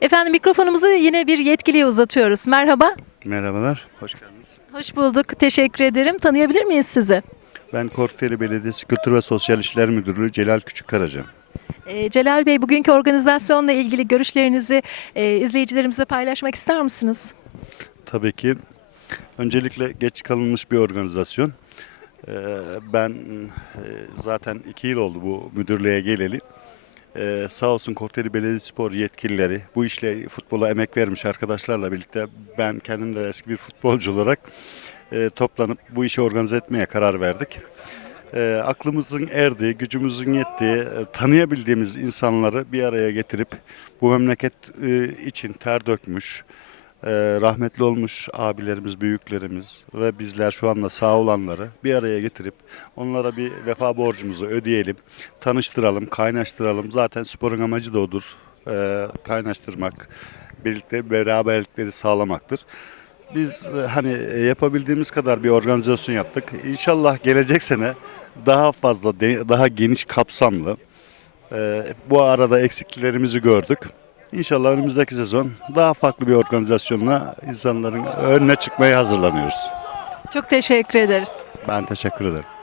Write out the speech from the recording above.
Efendim mikrofonumuzu yine bir yetkiliye uzatıyoruz. Merhaba. Merhabalar, hoş geldiniz. Hoş bulduk. Teşekkür ederim. Tanıyabilir miyiz sizi? Ben Korkuteli Belediyesi Kültür ve Sosyal İşler Müdürlüğü Celal Küçükkaraca. Ee, Celal Bey bugünkü organizasyonla ilgili görüşlerinizi e, izleyicilerimize paylaşmak ister misiniz? Tabii ki öncelikle geç kalınmış bir organizasyon. Ee, Ben e, zaten iki yıl oldu bu müdürlüğe geleli. Ee, sağ olsun Korkuteli Belediyespor yetkilileri bu işle futbola emek vermiş arkadaşlarla birlikte ben kendim de eski bir futbolcu olarak e, toplanıp bu işi organize etmeye karar verdik. E, aklımızın erdiği, gücümüzün yettiği, e, tanıyabildiğimiz insanları bir araya getirip bu memleket e, için ter dökmüş, e, rahmetli olmuş abilerimiz, büyüklerimiz ve bizler şu anda sağ olanları bir araya getirip onlara bir vefa borcumuzu ödeyelim, tanıştıralım, kaynaştıralım. Zaten sporun amacı da odur, e, kaynaştırmak, birlikte beraberlikleri sağlamaktır. Biz e, hani e, yapabildiğimiz kadar bir organizasyon yaptık. İnşallah gelecek sene daha fazla, daha geniş kapsamlı. e, bu arada eksikliklerimizi gördük. İnşallah önümüzdeki sezon daha farklı bir organizasyonla insanların önüne çıkmaya hazırlanıyoruz. Çok teşekkür ederiz. Ben teşekkür ederim.